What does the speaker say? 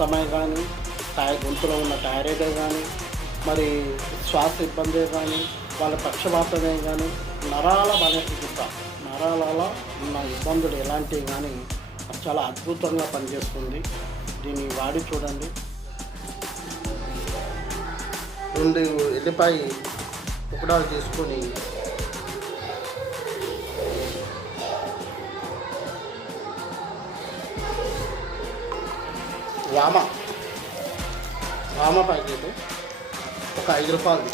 సమయం కానీ గొంతులో ఉన్న థైరాయిడే కానీ మరి శ్వాస ఇబ్బందే కానీ వాళ్ళ పక్షవాతమే కానీ నరాల బలహీనత నరాలలో ఉన్న ఇబ్బందులు ఎలాంటివి కానీ చాలా అద్భుతంగా పనిచేస్తుంది. దీన్ని వాడి చూడండి. 2 ఎల్లిపాయ టుకుడాలు తీసుకొని వామ ప్యాకెట్ ఒక 5 రూపాయలు